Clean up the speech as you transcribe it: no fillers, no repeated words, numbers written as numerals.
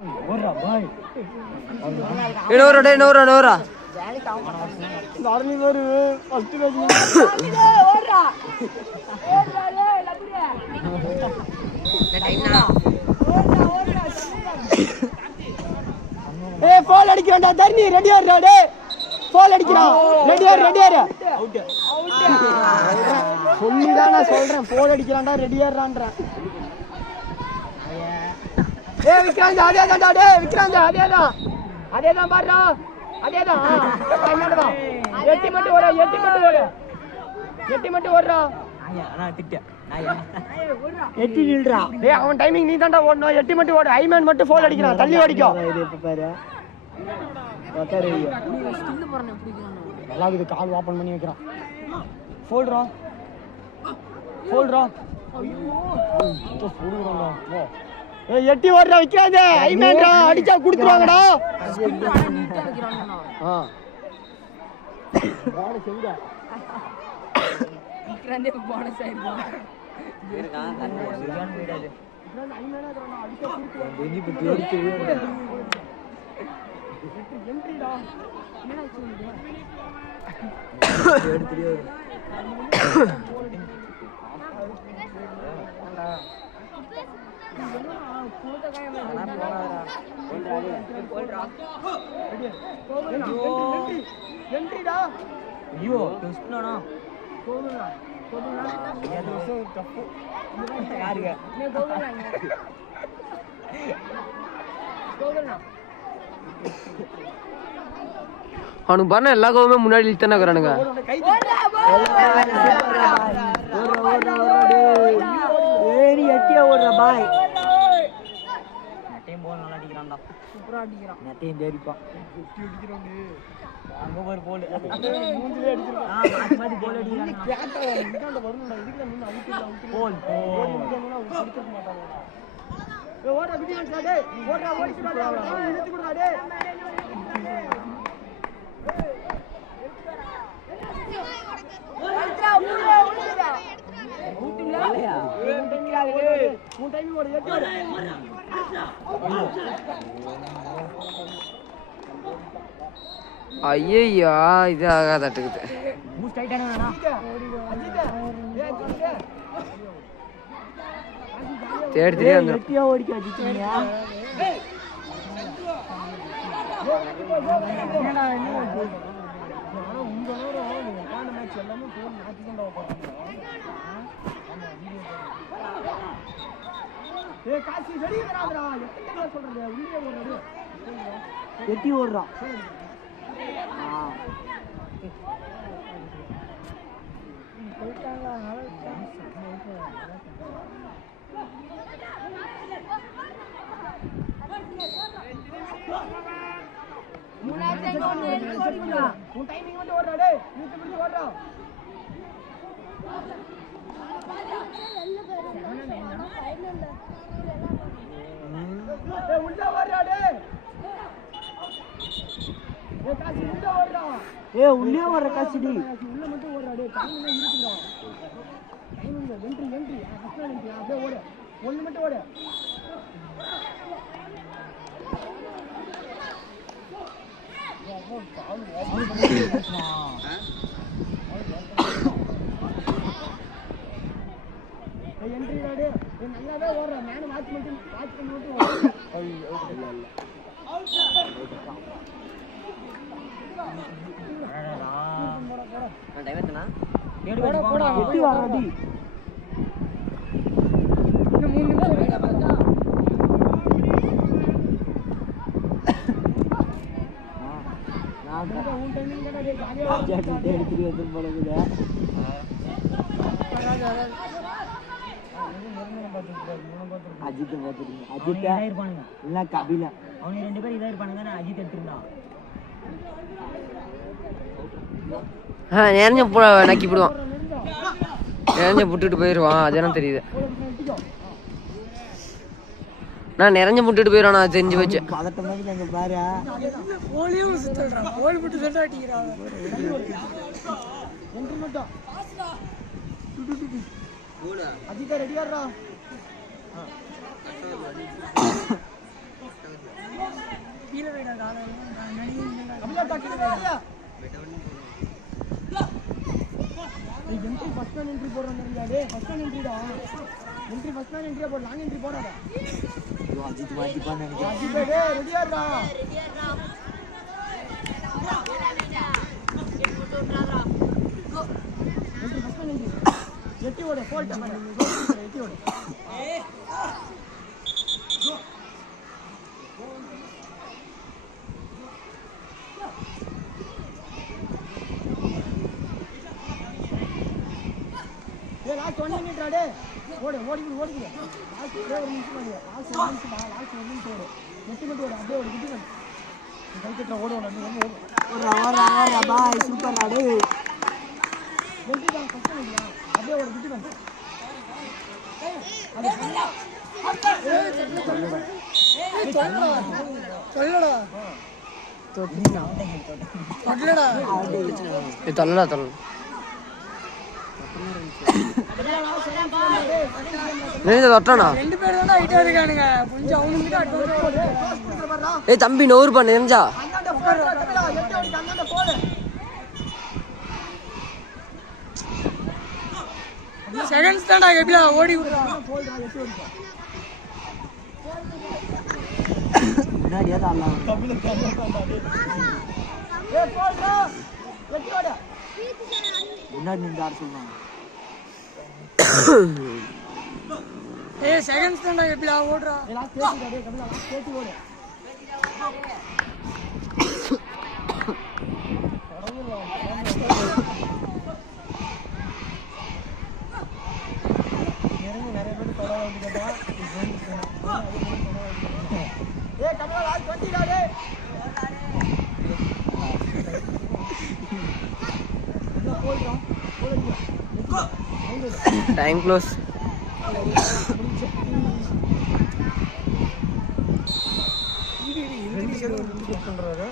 Nora போல் அடிக்கிறான்டா தர்ணி ரெடியா இருடா போல் அடிக்கிறான் ரெடியா அவுட் சொல்லிதான் நான் சொல்றேன் போல் அடிக்கிறான்டா ரெடியா இருறான்றேன் விக்ராந்த் அதேதான்டா டேய் விக்ராந்த் அதேதான் பாருடா அதேதான் என்னடா எட்டி மட்டும் ஓடுறா நான் திட்ட எட்டி நில்றா டேய் அவன் டைமிங் நீ தான்டா ஓடணும் எட்டி மட்டும் ஓடு ஐமேன் மட்டும் போல் அடிக்கிறான் தள்ளி ஓடிக்கோ இது இப்ப பாரு பத்தரை நீ ஸ்கில் போறனே பிடிக்குறானே நல்லா இது கால் ஓபன் பண்ணி வைக்கிறான் ஃபோல்ட்ரா ஐயோ ஃபோல்ட்ரா போ ஏய் எட்டி ஓடுறா விக்காதே ஐமேன்டா அடிச்சா குடுத்துவாங்கடா நீட்டா வைக்கிறானே போனஸ் எங்க விக்ராந்தே போனஸ் ஆயிடுவா இருக்கா கண்ணு விக்ராந்த் வீடாது விக்ராந்த் ஐமேனா தரனா அடிச்சா குடுத்துவாங்க வெஞ்சி புத்தி எடுத்து என்ட்ரிடா என்னடா சொல்லுங்க எடுத்துறியோ என்ட்ரிடா ஐயோ ட்விஸ்ட்னா கோகுலா இது தப்பு யாருங்க நீ கோகுலா அவனுக்கு பாருங்க எல்லா கோவமே முன்னாடி இழுத்தானே இருக்கிறானுங்க ஏறி எட்டியா ஓடுற பாய் நட்டையும் போல் நல்லா அடிக்கிறான்டா சூப்பரா அடிக்கிறான் நட்டையும் தேடிப்பான் எட்டி அடிக்கிறானே அங்க ஒரு போல் மூஞ்சிலே அடிச்சிருக்கான் மாத்தி மாத்தி போல் அடிக்கிறான் கேட்டா இங்கண்ட வரணும்டா இதுக்கு நின்னு அவுட் போல் குடிக்க மாட்டாங்க ஏய் ஓடுடா விடியன்ஸ் டேய் ஓடுடா ஓடிக்குடா டேய் இழுத்து குடுடா டேய் ஓடுடா ஓடுடா ஊட்டிங்களா மூணு டைம் ஓடு ஏத்தி ஓடு ஐயா இது ஆகாதட்டுக்குது பூஸ்ட் ஆயிட்டானேடா தேடி அந்த எட்டியா ஓடிக்க வச்சிட்டீங்க என்னடா என்ன உங்க நேரம் உட்கார்ந்த மேட்ச் எல்லாமே போன் மாத்தி கொண்டு போறாங்க ஏய் காசி வெளிய வராதடா எத்தனை சொல்றது உள்ளே ஓடுறது எட்டி ஓடுறான் உன் டைமிங் வந்து ஓடுறா டேய் நீட்டு பிடிச்சு ஓடுறா ஏய் உள்ள ஓடுறா டேய் ஏய் காசி உள்ள ஓடுறா ஏய் உள்ளே ஓடுற காசிடி உள்ள மட்டும் ஓடுறா டேய் டைமிங் இருக்குடா டைமிங் என்ட்ரி ஃபர்ஸ்ட் என்ட்ரி அப்படியே ஓடு ஒண்ணு மட்டும் ஓடு என்ட்ரி ராடே நல்லாவே ஓடுற மேன் வாட்ச் பண்ணி விட்டு ஐயோ இல்ல நான் டைம் எத்தனா தேடி போடா எட்டி வாடி இன்னும் 3 நிமிஷம் இருக்கு பாத்தா நான் உன் டைமிங் கடை ஜாலியா தேடி வந்து போடுங்க அஜித் பாத்துறீங்க அஜித் இருப்பானுங்க இல்ல கபில அவனுக்கு ரெண்டு பேர் இதா இருப்பானுங்க அஜித் எடுத்துறான் நிறைஞ்ச நக்கி போடுவான் நிறைஞ்ச புட்டுட்டு போயிடுவான் அதெல்லாம் தெரியுது நான் நிறைஞ்ச புட்டுட்டு போயிடுவான் நான் தெரிஞ்சு வச்சு பதட்டமாக அங்க பாரு போலியும் சுத்தல்றான் போல் விட்டு செட் ஆட்டிக்கிறான் ஒன்று மட்டும் அஜித் ரெடியாடுறா என்ட்ரி ஃபர்ஸ்ட் மேன் என்ட்ரி போடுறாங்க டேய் ஃபர்ஸ்ட் மேன் என்ட்ரிடா என்ட்ரி ஃபர்ஸ்ட் மேன் என்ட்ரியா போடு லாங் என்ட்ரி போடாத அஜித் மாத்திப்பான்னு நினைக்கிறேன். அஜித் டேய் ரெடியாடா என்ட்ரி ஃபர்ஸ்ட் மேன் என்ட்ரி எட்டி ஓடு ஃபோல்ட் எட்டி ஓடு லாஸ்ட் 1 மினிட் ராடே ஓடு ஓடிடு லாஸ்ட் ஒரு நிமிஷம் ஓடு லாஸ்ட் ஒரு நிமிஷம் ஓடு நெட் மட்டும் ஓடு அப்படியே ஓடு கிட்ட கைக்கட்ட ஓடு ஓடு பாய் சூப்பர் ராடே வெண்டி தான் ஃபர்ஸ்ட் ஓடுடா அப்படியே ஓடு கிட்ட வந்து சொல்லடா ரெண்டு பேர் தான் ஹைட்டா இருக்கானுங்க கொஞ்சம் அவனுக்கு ஏய் தம்பி நோர் பண்ணு நினைஞ்சா செகண்ட்ஸ் தான்டா எப்படியா ஓடி முன்னாடியே தான் ஆடலாம். முன்னாடி நின்று ஆட சொல்லுவாங்க. ஏய் செகண்ட்ஸ் தான்டா எப்படியா ஓடுறா லாஸ்ட் 30 டேய் கபிலா லாஸ்ட் 30 ஓடு நிறைய பேர் தொட வேண்டியதா ஏய் கபிலா லாஸ்ட் 20 டா டேய் டைம் க்ளோஸ் இது சொல்றாரு